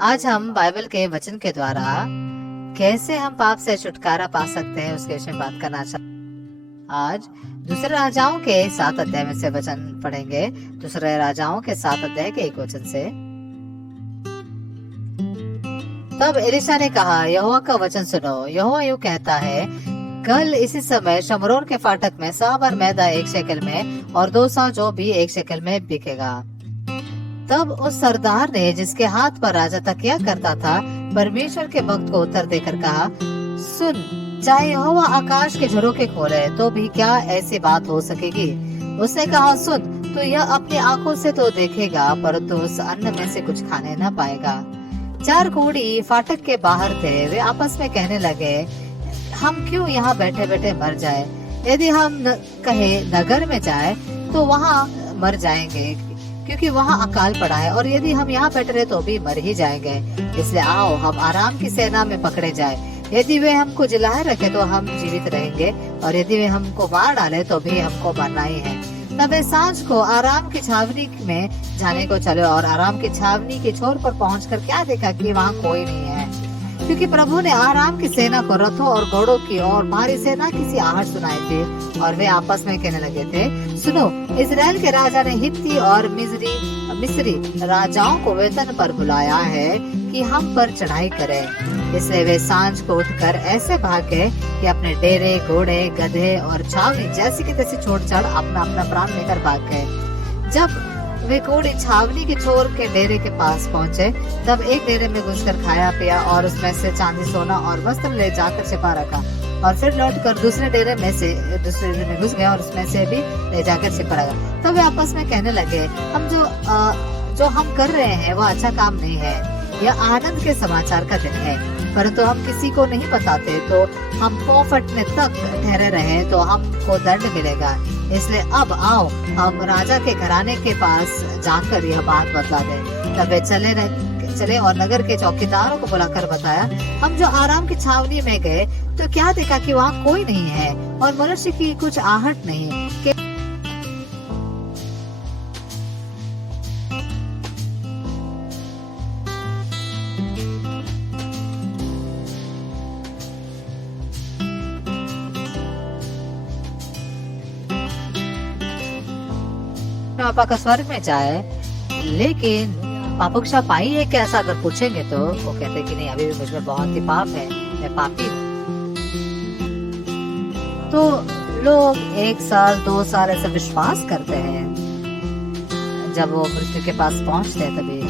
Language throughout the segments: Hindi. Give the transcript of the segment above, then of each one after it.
आज हम बाइबल के वचन के द्वारा कैसे हम पाप से छुटकारा पा सकते हैं उसके विषय में बात करना चाहते। आज दूसरे राजाओं के 7 अध्याय में से वचन पढ़ेंगे। दूसरे राजाओं के 7 अध्याय के 1 वचन से। तब एलीशा ने कहा, यहोवा का वचन सुनो। यहोवा यूं कहता है, कल इसी समय शमरोन के फाटक में साबर मैदा 1 शेकल में और 2 सौ जो भी 1 शेकल में बिकेगा। तब उस सरदार ने, जिसके हाथ पर राजा तकिया करता था, परमेश्वर के भक्त को उत्तर देकर कहा, सुन, चाहे यहोवा आकाश के झरोखे खोले तो भी क्या ऐसी बात हो सकेगी? उसने कहा, सुन, तो यह अपनी आंखों से तो देखेगा, परंतु उस अन्न में से कुछ खाने न पाएगा। 4 घोड़ी फाटक के बाहर थे। वे आपस में कहने लगे, हम क्यों यहाँ बैठे बैठे मर जाए? यदि हम कहे नगर में जाए तो वहाँ मर जाएंगे, क्योंकि वहाँ अकाल पड़ा है, और यदि हम यहाँ बैठे रहे तो भी मर ही जाएंगे। इसलिए आओ हम आराम की सेना में पकड़े जाए। यदि वे हमको जिलाए रखे तो हम जीवित रहेंगे, और यदि वे हमको मार डाले तो भी हमको मरना ही है। तब वे सांझ को आराम की छावनी में जाने को चले, और आराम की छावनी के छोर पर पहुंचकर क्या देखा कि वहाँ कोई नहीं है, क्योंकि प्रभु ने आराम की सेना को रथों और घोड़ों की और भारी सेना की सी आहट सुनाई थी। और वे आपस में कहने लगे थे, सुनो, इजराइल के राजा ने हित्ती और मिस्री राजाओं को वेतन पर बुलाया है कि हम पर चढ़ाई करें। इसलिए वे सांझ को उठकर ऐसे भागे कि अपने डेरे, घोड़े, गधे और छावनी जैसी की तैसी छोड़ छाड़ अपना अपना प्राण लेकर भाग गए। जब वे घोड़े छावनी के छोर के डेरे के पास पहुंचे, तब एक डेरे में घुसकर खाया पिया और उसमें से चांदी, सोना और वस्त्र ले जाकर छिपा रखा, और फिर लौटकर दूसरे डेरे में घुस गया और उसमें से भी ले जाकर छिपा रखा। तब वे आपस में कहने लगे, हम जो हम कर रहे हैं वह अच्छा काम नहीं है। यह आनंद के समाचार का दिन है, परंतु हम किसी को नहीं बताते, तो हम पाँव फटने तक ठहरे रहे तो हमको दंड मिलेगा। इसलिए अब आओ हम राजा के घराने के पास जाकर यह बात बतला दें। तब वे चले और नगर के चौकीदारों को बुलाकर बताया, हम जो आराम की छावनी में गए तो क्या देखा कि वहाँ कोई नहीं है और मनुष्य की कुछ आहट नहीं। पापा का स्वर्ग में जाए, लेकिन पापों की क्षमा पाई है क्या? ऐसा अगर पूछेंगे तो वो कहते कि नहीं, अभी भी मुझ में बहुत ही पाप है, मैं पापी हूँ। तो लोग 1 साल 2 साल ऐसा विश्वास करते हैं। जब वो मृत्यु के पास पहुंचते हैं, तभी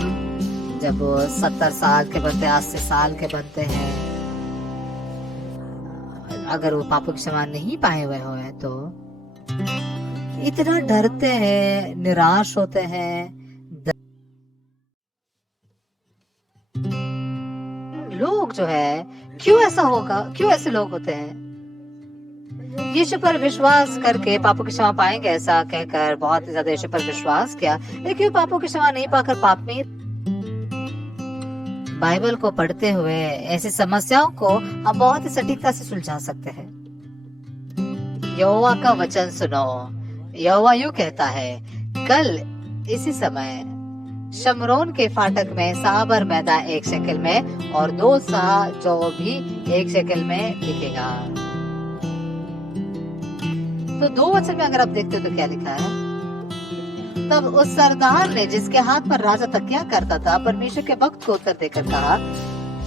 जब वो 70 साल के बनते, 80 साल के बनते हैं, अगर वो पापों की क्षमा नहीं पाए हुए हो तो इतना डरते हैं, निराश होते हैं। लोग जो है, क्यों ऐसा होगा? क्यों ऐसे लोग होते हैं? यीशु पर विश्वास करके पापों की क्षमा पाएंगे ऐसा कहकर बहुत ही ज्यादा यीशु पर विश्वास किया, लेकिन पापों की क्षमा नहीं पाकर पाप में। बाइबल को पढ़ते हुए ऐसी समस्याओं को हम बहुत ही सटीकता से सुलझा सकते हैं। यहोवा का वचन सुनो। यहोवा यूं कहता है, कल इसी समय शमरोन के फाटक में साबर मैदा 1 शेकल में और 2 सौ जो भी 1 शेकल में बिकेगा। तो 2 वचन में अगर आप देखते हो तो क्या लिखा है? तब उस सरदार ने, जिसके हाथ पर राजा तकिया करता था, परमेश्वर के भक्त को उत्तर देकर कहा,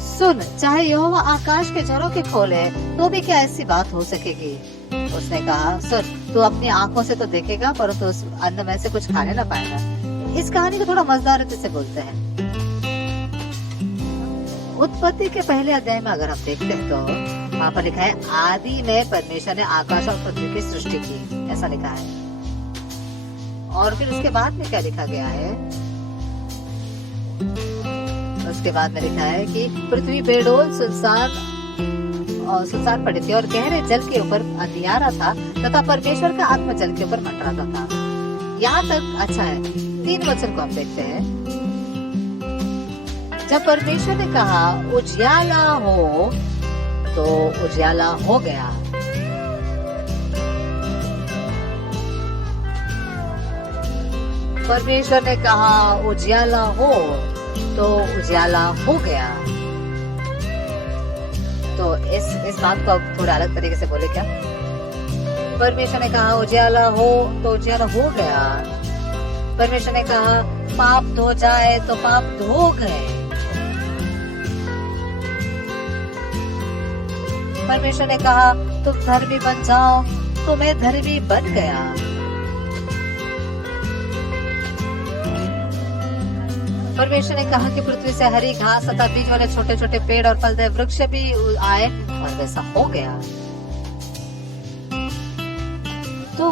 सुन, चाहे यहोवा आकाश के झरोखे खोले तो भी क्या ऐसी बात हो सकेगी? उसने कहा, सुन, तू अपनी आंखों से तो देखेगा, परंतु उस अन्न में से कुछ खाने न पाएगा। इस कहानी को थोड़ा मजेदार से बोलते हैं। उत्पत्ति के पहले अध्याय में अगर हम देखते हैं तो वहाँ पर लिखा है, आदि में परमेश्वर ने आकाश और पृथ्वी की सृष्टि की, ऐसा लिखा है। और फिर उसके बाद में क्या लिखा गया है? उसके बाद में लिखा है कि पृथ्वी बेडोल सुनसान पड़ी थी और गहरे जल के ऊपर अंधियारा था, तथा परमेश्वर का आत्मा जल के ऊपर मंडराता था। यहाँ तक अच्छा है। 3 वचन को हम देखते हैं। जब परमेश्वर ने कहा उजियाला हो, तो उजियाला हो गया। परमेश्वर ने कहा उजियाला हो, तो उजाला हो गया। तो इस बात को अब थोड़ा अलग तरीके से बोले क्या? परमेश्वर ने कहा उजाला हो तो उजाला हो गया। परमेश्वर ने कहा पाप धो जाए तो पाप धो गए। परमेश्वर ने कहा तुम धर्मी बन जाओ तो मैं धर्मी बन गया। परमेश्वर ने कहा कि पृथ्वी से हरी घास तथा बीज वाले छोटे छोटे पेड़ और फलदार वृक्ष भी आए, और वैसा हो गया। तो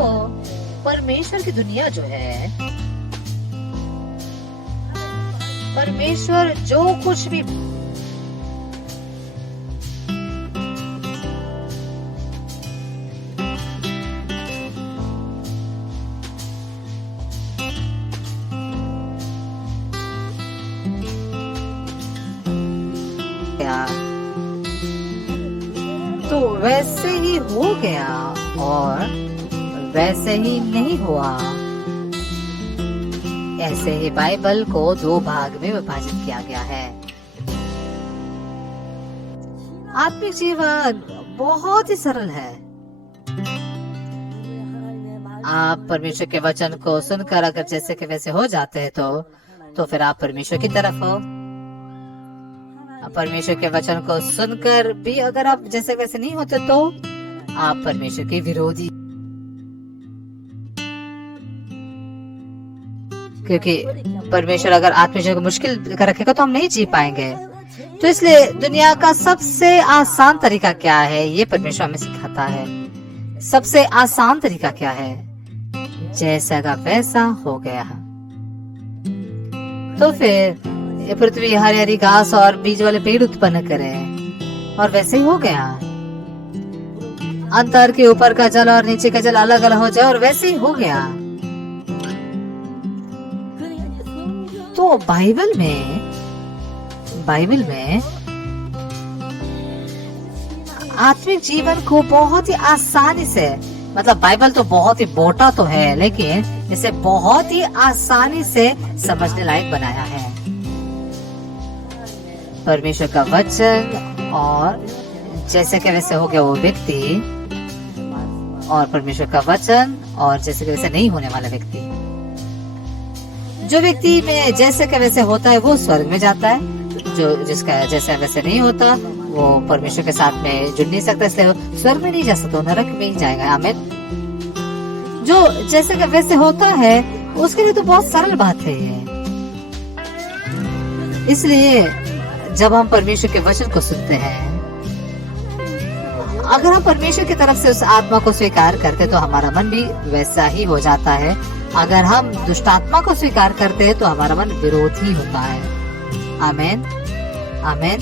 परमेश्वर की दुनिया जो है, परमेश्वर जो कुछ भी तो वैसे ही हो गया और वैसे ही नहीं हुआ। ऐसे ही बाइबल को 2 भाग में विभाजित किया गया है। आत्मिक जीवन बहुत ही सरल है। आप परमेश्वर के वचन को सुनकर अगर जैसे के वैसे हो जाते हैं तो फिर आप परमेश्वर की तरफ हो। परमेश्वर के वचन को सुनकर भी अगर आप जैसे वैसे नहीं होते तो आप परमेश्वर के विरोधी, क्योंकि परमेश्वर अगर आत्मिक जीवन को मुश्किल कर रखेगा तो हम नहीं जी पाएंगे। तो इसलिए दुनिया का सबसे आसान तरीका क्या है, ये परमेश्वर हमें सिखाता है। सबसे आसान तरीका क्या है? जैसा का वैसा हो गया। तो फिर ये पृथ्वी हरी हरी घास और बीज वाले पेड़ उत्पन्न करे, और वैसे ही हो गया। अंतर के ऊपर का जल और नीचे का जल अलग अलग हो जाए, और वैसे ही हो गया। तो बाइबल में आत्मिक जीवन को बहुत ही आसानी से, मतलब बाइबल तो बहुत ही मोटा तो है, लेकिन इसे बहुत ही आसानी से समझने लायक बनाया है। परमेश्वर का वचन और जैसे के वैसे हो गया वो व्यक्ति, और परमेश्वर का वचन और जैसे के वैसे नहीं होने वाला व्यक्ति। जो व्यक्ति में जैसे के वैसे होता है वो स्वर्ग में जाता है, जो जिसका जैसे वैसे नहीं होता वो परमेश्वर के साथ में जुड़ नहीं सकता, इसलिए वो स्वर्ग में नहीं जा सकता, नरक में ही जाएगा। आमीन। जो जैसे के वैसे होता है उसके लिए तो बहुत सरल बात है ये। इसलिए जब हम परमेश्वर के वचन को सुनते हैं, अगर हम परमेश्वर की तरफ से उस आत्मा को स्वीकार करते तो हमारा मन भी वैसा ही हो जाता है। अगर हम दुष्ट आत्मा को स्वीकार करते हैं तो हमारा मन विरोधी होता है। आमीन, आमीन।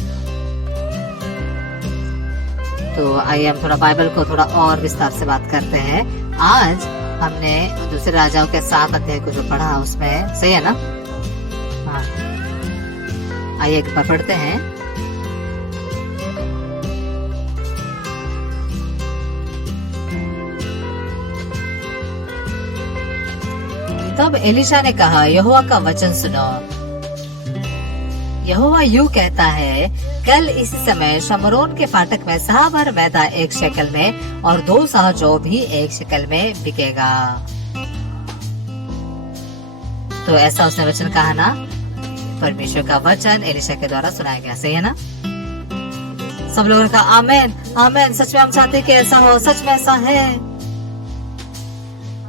तो आइए हम थोड़ा बाइबल को थोड़ा और विस्तार से बात करते हैं। आज हमने दूसरे राजाओं के 7 अध्याय को जो पढ़ा उसमें, सही है ना? हाँ, आइए एक बार पढ़ते हैं। तब एलिशा ने कहा, यहोवा का वचन सुनो। यहोवा यूं कहता है, कल इस समय शमरोन के फाटक में सहा भर मैदा 1 शेकल में और 2 सह जौ भी 1 शेकल में बिकेगा। तो ऐसा उसने वचन कहा ना, परमेश्वर का वचन एलिशा के द्वारा सुनाया गया, सही है ना? सब लोगों ने कहा आमेन, आमेन। सच में हम चाहते हैं कि ऐसा हो, सच में ऐसा है।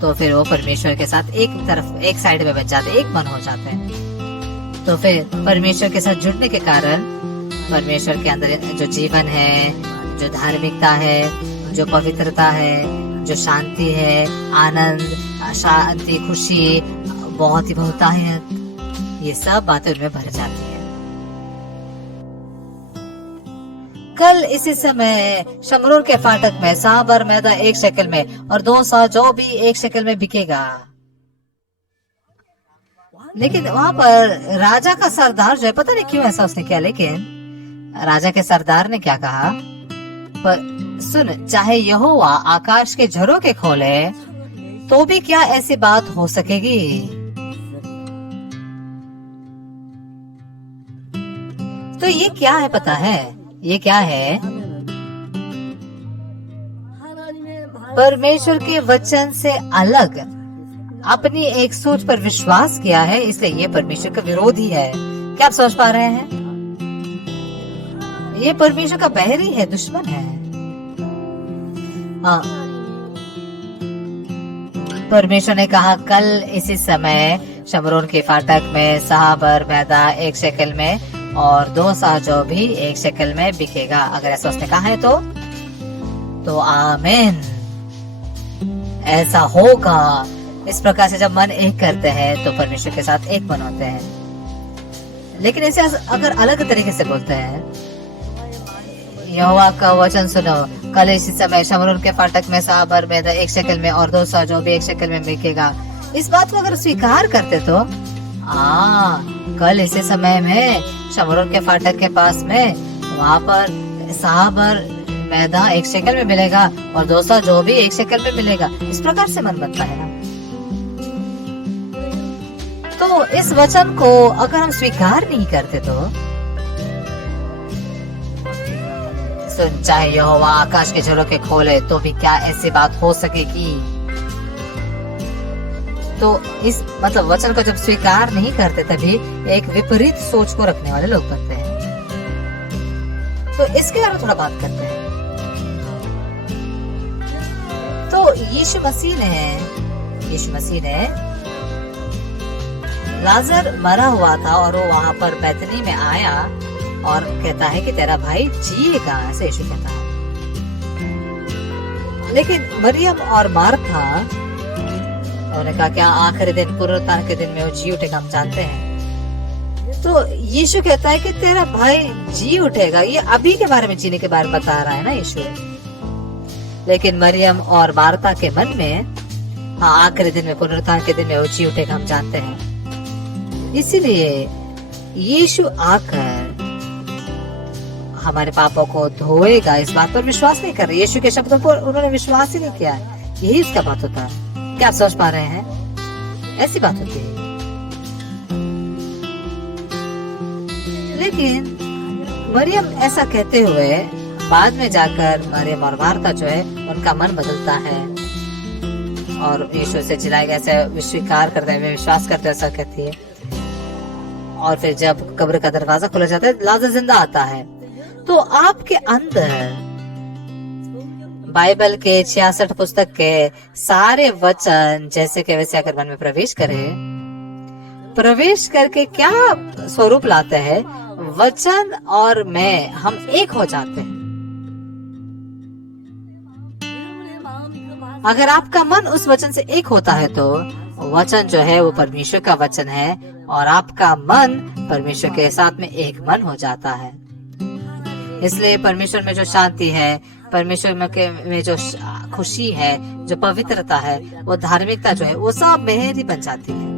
तो फिर वो परमेश्वर के साथ एक साइड में बच जाते, एक मन हो जाते हैं। तो फिर परमेश्वर के साथ जुड़ने के कारण परमेश्वर के अंदर जो जीवन है, जो धार्मिकता है, जो पवित्रता है, जो शांति है, आनंद, शांति, खुशी, बहुत ही बहुतायत, ये सब बातें उनमें भर जाती है। कल इसी समय शमरोन के फाटक में सहा भर मैदा 1 शेकल में और 2 सह जौ भी 1 शेकल में बिकेगा। लेकिन वहाँ पर राजा का सरदार जो है, पता नहीं क्यों ऐसा उसने किया, लेकिन राजा के सरदार ने क्या कहा, पर सुन, चाहे यहोवा आकाश के झरोखे खोले तो भी क्या ऐसी बात हो सकेगी? तो ये क्या है पता है? ये क्या है? परमेश्वर के वचन से अलग अपनी एक सोच पर विश्वास किया है, इसलिए ये परमेश्वर का विरोधी है। क्या आप समझ पा रहे हैं? ये परमेश्वर का बैरी है, दुश्मन है। हाँ, परमेश्वर ने कहा कल इसी समय शमरोन के फाटक में साहबर मैदा 1 शेकल में और 2 साजो भी 1 शेकल में बिकेगा। अगर ऐसा उसने कहा है तो आमीन, ऐसा होगा। इस प्रकार से जब मन एक करते हैं तो परमेश्वर के साथ एक मन होते हैं। लेकिन इसे अगर अलग तरीके से बोलते हैं, यहोवा का वचन सुनो, कल इसी समय शमरोन के फाटक में साहबर मैदा 1 शेकल में और 2 साजो भी 1 शेकल में बिकेगा। इस बात को अगर स्वीकार करते तो कल इसी समय में शमरोन के फाटक के पास में वहाँ पर साहबर मैदा 1 शेकल में मिलेगा और 2 साजो भी 1 शेकल में मिलेगा। इस प्रकार से मन बनता है ना। तो इस वचन को अगर हम स्वीकार नहीं करते तो चाहे यहोवा आकाश के झरोखे खोले तो भी क्या ऐसी बात हो सकेगी? तो इस मतलब वचन को जब स्वीकार नहीं करते तभी एक विपरीत सोच को रखने वाले लोग बनते हैं। तो इसके बारे में थोड़ा बात करते हैं। तो यीशु मसीह ने लाजर मरा हुआ था और वो वहां पर बैतनी में आया और कहता है कि तेरा भाई जिएगा, ऐसे यीशु कहता है। लेकिन मरियम और मार्था उन्होंने कहा क्या आखिरी दिन पुनरुत्थान के दिन में वो जी उठेगा, हम जानते हैं। तो यीशु कहता है कि तेरा भाई जी उठेगा। ये अभी के बारे में, जीने के बारे में बता रहा है ना यीशु। लेकिन मरियम और मार्था के मन में आखिरी दिन में पुनरुत्थान के दिन में वो जी उठेगा, हम जानते हैं। इसीलिए यीशु आकर हमारे पापों को धोएगा, इस बात पर विश्वास नहीं कर रहे। यीशु के शब्दों पर उन्होंने विश्वास ही नहीं किया। यही इसका बात होता है। क्या आप समझ पा रहे हैं? ऐसी बात होती है। लेकिन मरियम ऐसा कहते हुए बाद में जाकर मरियम और मार्था जो है उनका मन बदलता है और यीशु से चिल्लाए गए ऐसे स्वीकार करते हैं, विश्वास करते हैं, ऐसा कहती है। और फिर जब कब्र का दरवाजा खुला जाता है, लाजर जिंदा आता है। तो आपके अंदर बाइबल के 66 पुस्तक के सारे वचन जैसे के वैसे अगर मन में प्रवेश करके क्या स्वरूप लाते हैं? वचन और मैं हम एक हो जाते हैं। अगर आपका मन उस वचन से एक होता है तो वचन जो है वो परमेश्वर का वचन है और आपका मन परमेश्वर के साथ में एक मन हो जाता है। इसलिए परमेश्वर में जो शांति है, परमेश्वर में जो खुशी है, जो पवित्रता है, वो धार्मिकता जो है वो सब मेहरी बन जाती है।